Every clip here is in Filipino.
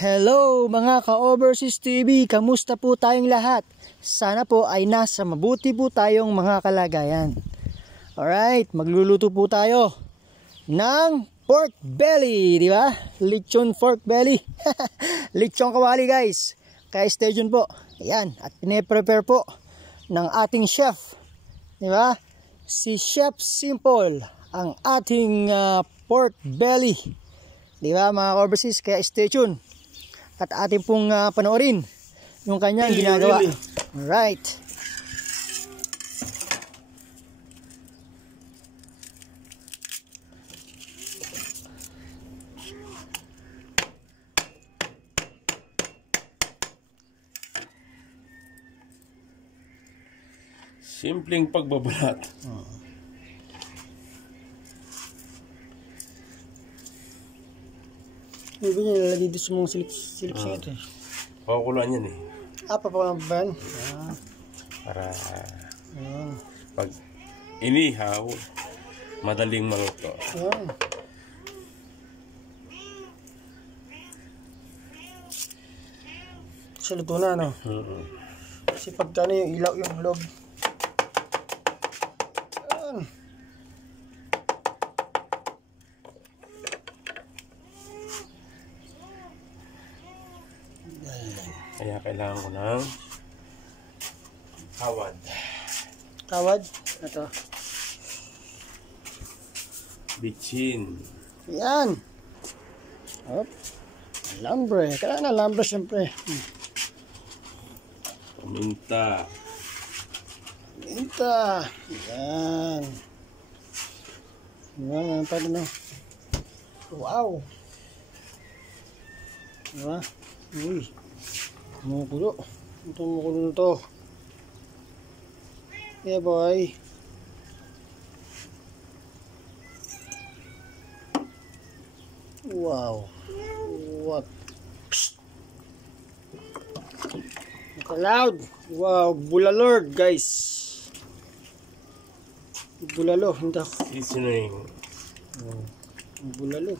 Hello mga ka-Overseas TV, kamusta po tayong lahat? Sana po ay nasa mabuti po tayong mga kalagayan. Alright, magluluto po tayo ng pork belly, di ba? Lechon pork belly. Lechon kawali guys. Kaya stay tuned po. Ayan, at pine-prepare po ng ating chef, di ba? Si Chef Simple ang ating pork belly. Di ba mga ka-Overseas? Kaya stay tuned. At ating pong panoorin yung kanyang ginagawa. Alright. Simpleng pagbabalat. Hindi niya nilalagay doon sa mga silip ito eh. Pakukulaan yan eh. Papakulang ba yan? Para pag inihaw, madaling maluto. Sa luto na, no? Kasi pagka ano yung ilaw yung loob. Kaya kailangan ko ng kawad. Kawad? Ito. Bitchin. Yan. Hop. Alambre. Kailangan alambre siyempre. Paminta. Paminta. Yan. Yan. Pwede na. Wow. Diba? Uy. Kumukulo. Ito kumukulo na ito. Yeah boy. Wow. What? Loud. Wow. Bulalord guys. Bulalo. Hindi ako. Seasoning. Bulalo.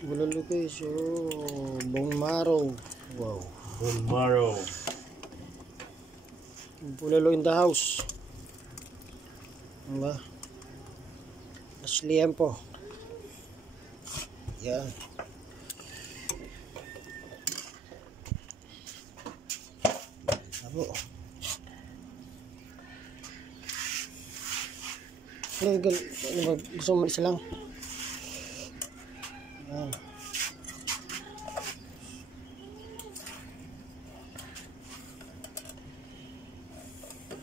Bulalo guys. Oh. Bone marrow. Wow. Bone marrow. Bulalo in the house. Diba? Mas liempo. Yan. Abo. Ano ba? Gusto mo isa lang? Yan.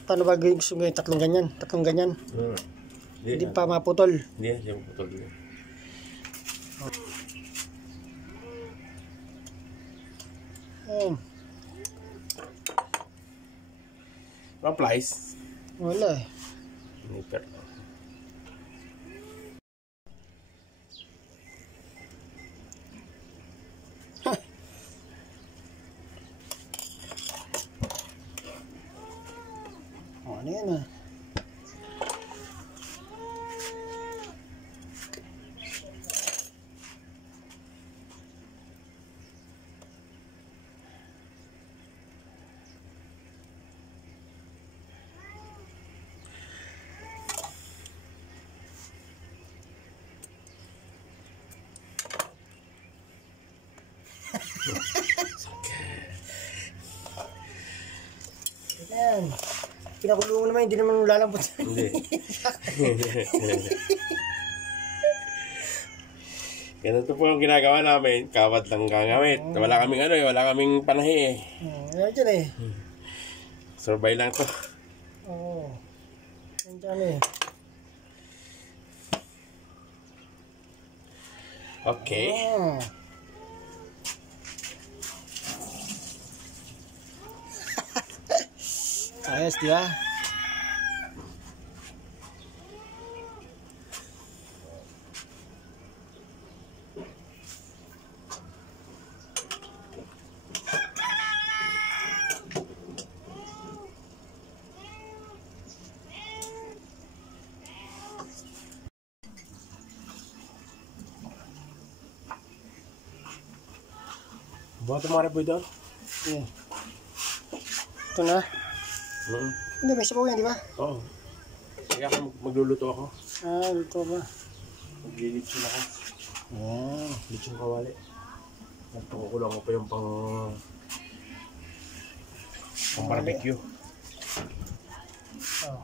Paano ba gusto mo yung tatlong ganyan? Tatlong ganyan? Hindi pa maputol. Hindi, hindi maputol. Applies. Wala eh. Sniper. Ano yan ah? Yan. Pinakulungan naman, hindi naman lalambot. Hindi. Ganito po ang ginagawa namin. Kawad lang gagamit. Wala kaming ano eh. Wala kaming panahi eh. Ano dyan eh? Survive lang to. Oo. Yan dyan eh. Okay. Ayos, di ba? Buhat ang mga reboy doon. Yan. Ito na. Hindi, may sabaw yan, di ba? Oo. Kaya ako magluluto ako. Luto ba? Maglilitsun ako. Litsyon kawali. Nagpakukulang ko pa yung pang barbecue. Oh.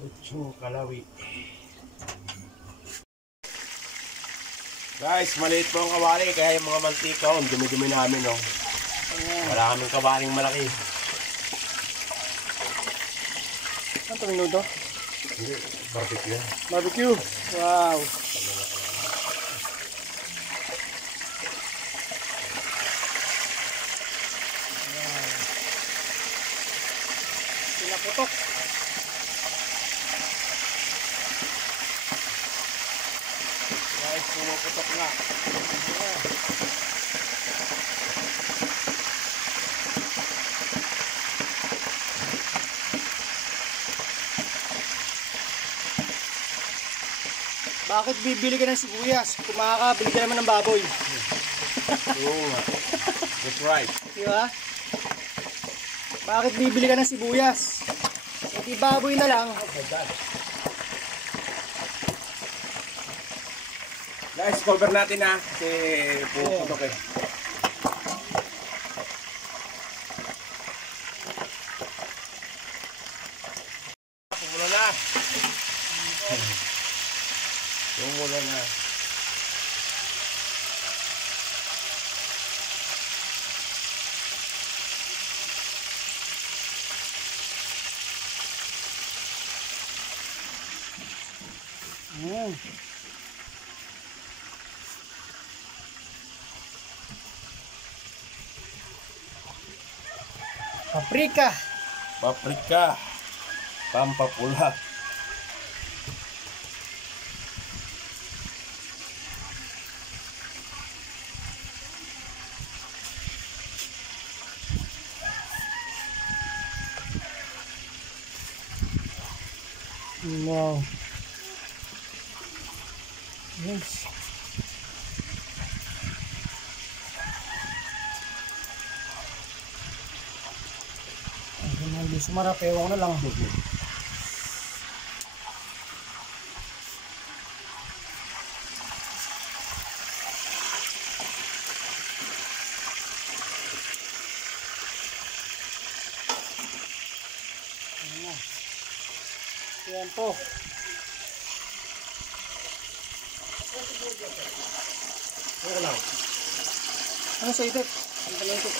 Litsyon kalawi. Guys, maliit po ang kawali kaya yung mga mantika, ang dumi-dumi namin, no. Wala kaming kawaling malaki. Ano ito minuto? Hindi, barbecue. Barbecue. Wow. Pinaputok. Guys, pumuputok na. Bakit bibili ka ng sibuyas? Kung makakabili ka naman ng baboy. Oo nga. That's right. Di ba? Bakit bibili ka ng sibuyas? Hindi baboy na lang. Oh my God. Guys, cover natin na. Kasi pumuputok eh. Pumula na. Pumula na. Ayan. Paprika. Paprika. Pampapula. Wow. Yes. Hindi sumarap, ewan ko na lang. Ayan po. Ano sa itik? Ang kalitik.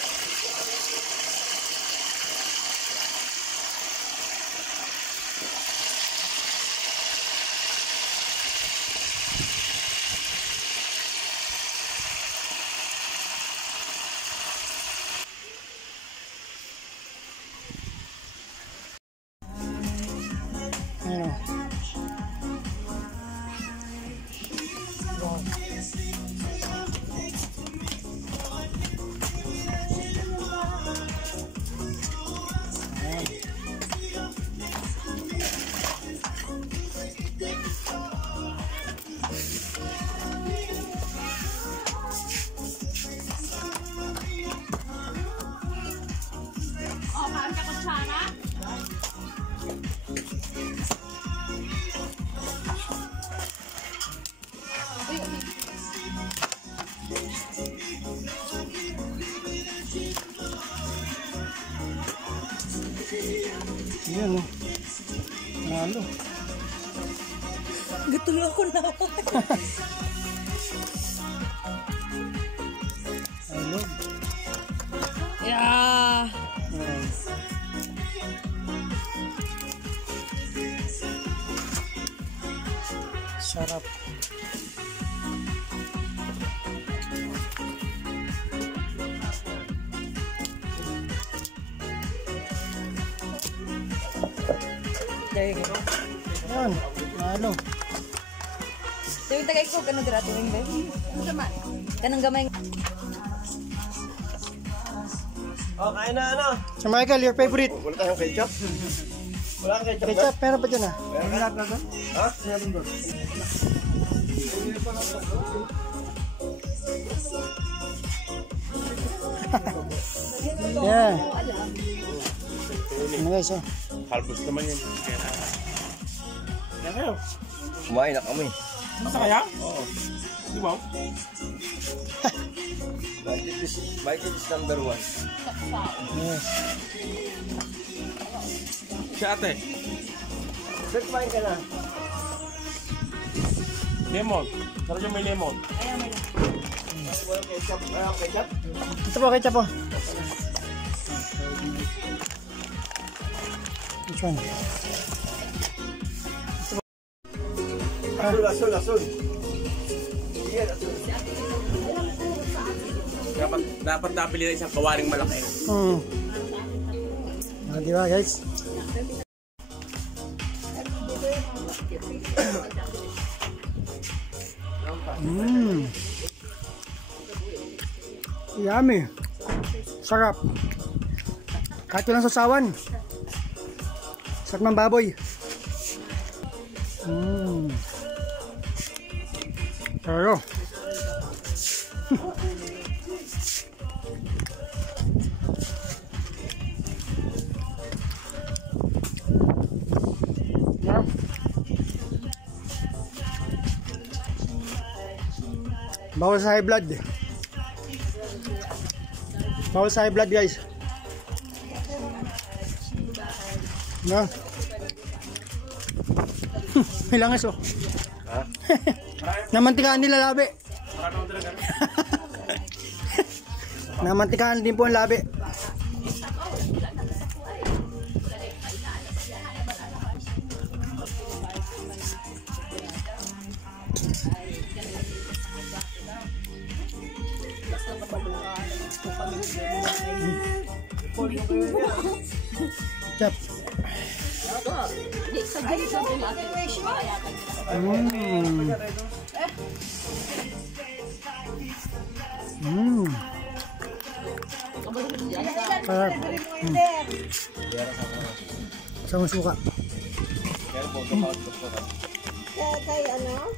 Ayan o. Ayan o. Nalo. Gatulo ako na. Nalo. Yeah. Ayan. Sarap. There you go. Ayan. Nalo. Tuwing tagay ko, ganun dira tuwing ba? Kanang gamay. Oh, kain na ano? So Michael, your favorite? Wala tayong ketchup. Wala kang ketchup. Ketchup, meron pa dyan ah. Meron ka na doon? Ha? Meron doon. Yeah. Ano guys, oh. Halbos naman yan. Kaya kayo. Kumain na kami. Basta kaya? Oo. Di ba? Bite is number 1. Yes. Si ate. Sir, kumain ka na. Lemon. Sarap yung may lemon. Walang ketchup. Walang ketchup. Ito po, ketchup po. Which one? Asul, asul. Sige, asul. Dapat napili na isang kawaring malaki. Di ba guys? Yummy. Sarap. Kahit walang sasawan. Sarap ng baboy. Pero bawal sa high blood. Bawal sa high blood guys. Na. Hilangas oh. Ha? Namantikaan nila labi. Namantikaan din po ang labi. Chap. Sarap. Sama suka. Kay ano?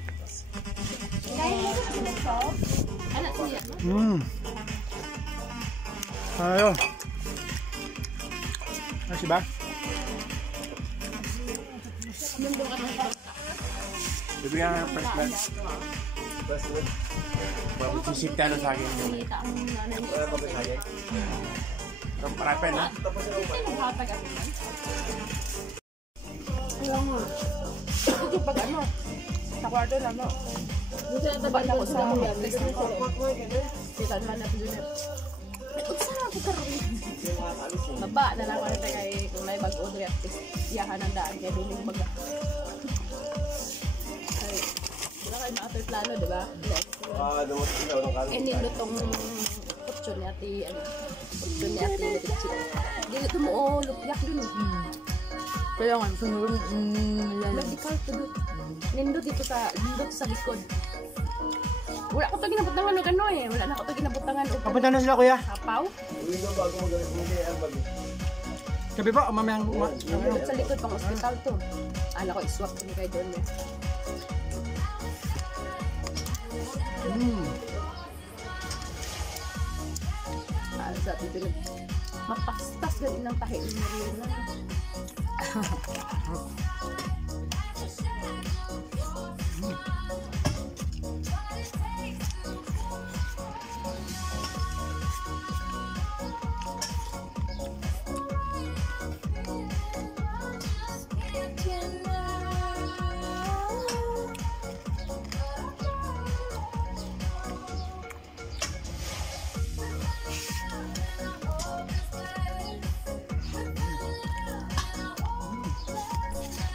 Kain mo sa ito? Anak siya. Ayo. Masih ba? Bibigyan ka ng first blood. Sisip ka na sa akin. Wala pa ba sayang? Ang parapen ha? Ayaw nga. Ito pag ano, sa kwarto na mo. Gusto na tabal ako sa mga. Kita naman na pili na. Sarap ko karoon. Baba na lang ako kay kung may bago dre at iyahan ng daan kaya duling baga. Ay, wala kayo ma-after plano, di ba? Dumating sila ng kanin. Hindi tong option ni ate, ano, option ni ate Ritchie. Hindi ito mo, lupyak din. Kaya nga, sunurong, vertical to do. Nindot dito sa likod. Wala ko ito ginabutangan o gano'n eh. Wala na ko ito ginabutangan o Papunta na sila kuya. kapaw. Uwi ko bago magalit mo kaya ang bago. Sabi po, mamayang Nindot sa likod pang hospital to. Ala ko, iswap ko ni kay doon eh. Sa dito mapastas ganun ng tahi ni Marina.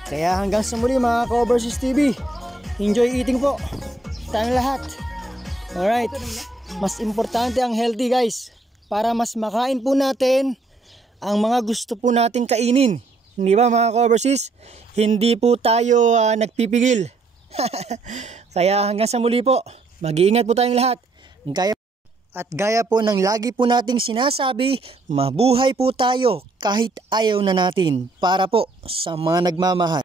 Kaya hanggang sa muli mga ka-Overseas TV. Enjoy eating po. Tayong lahat. Alright. Mas importante ang healthy guys. Para mas makain po natin ang mga gusto po nating kainin. Hindi ba mga ka-Overseas? Hindi po tayo nagpipigil. Kaya hanggang sa muli po. Mag-iingat po tayong lahat. Kaya At gaya po ng lagi po nating sinasabi, mabuhay po tayo kahit ayaw na natin para po sa mga nagmamahal.